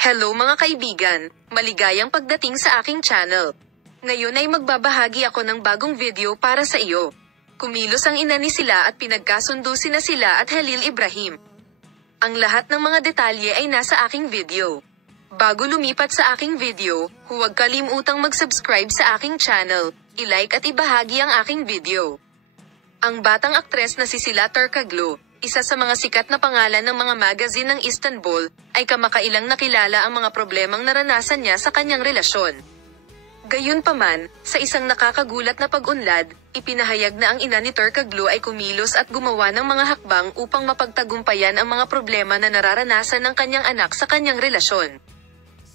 Hello mga kaibigan, maligayang pagdating sa aking channel. Ngayon ay magbabahagi ako ng bagong video para sa iyo. Kumilos ang ina ni Sila at pinagkasundo sina Sila at Halil Ibrahim. Ang lahat ng mga detalye ay nasa aking video. Bago lumipat sa aking video, huwag kalimutang mag-subscribe sa aking channel, i-like at ibahagi ang aking video. Ang batang aktres na si Sila Turkoglu, isa sa mga sikat na pangalan ng mga magazine ng Istanbul, ay kamakailang nakilala ang mga problemang naranasan niya sa kanyang relasyon. Gayunpaman, sa isang nakakagulat na pag-unlad, ipinahayag na ang ina ni Turkoglu ay kumilos at gumawa ng mga hakbang upang mapagtagumpayan ang mga problema na nararanasan ng kanyang anak sa kanyang relasyon.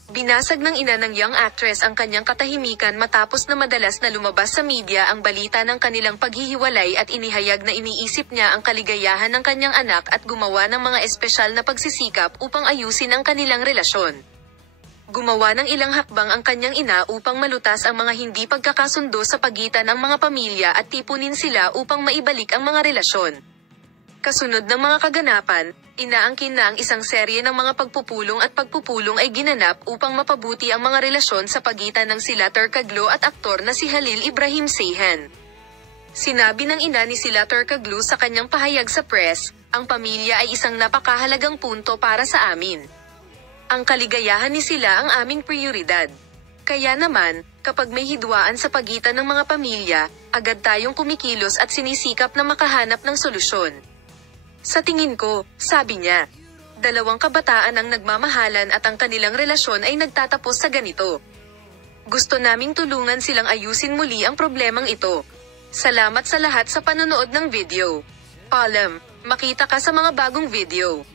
Binasag ng ina ng young actress ang kanyang katahimikan matapos na madalas na lumabas sa media ang balita ng kanilang paghihiwalay at inihayag na iniisip niya ang kaligayahan ng kanyang anak at gumawa ng mga espesyal na pagsisikap upang ayusin ang kanilang relasyon. Gumawa ng ilang hakbang ang kanyang ina upang malutas ang mga hindi pagkakasundo sa pagitan ng mga pamilya at tipunin sila upang maibalik ang mga relasyon. Kasunod ng mga kaganapan, inaangkin na ang isang serye ng mga pagpupulong at pagpupulong ay ginanap upang mapabuti ang mga relasyon sa pagitan ng Sila Turkoglu at aktor na si Halil Ibrahim Ceyhan. Sinabi ng ina ni Sila Turkoglu sa kanyang pahayag sa press, "Ang pamilya ay isang napakahalagang punto para sa amin. Ang kaligayahan ni Sila ang aming prioridad. Kaya naman, kapag may hidwaan sa pagitan ng mga pamilya, agad tayong kumikilos at sinisikap na makahanap ng solusyon." Sa tingin ko, sabi niya, dalawang kabataan ang nagmamahalan at ang kanilang relasyon ay nagtatapos sa ganito. Gusto naming tulungan silang ayusin muli ang problemang ito. Salamat sa lahat sa panonood ng video. Paalam, makita ka sa mga bagong video.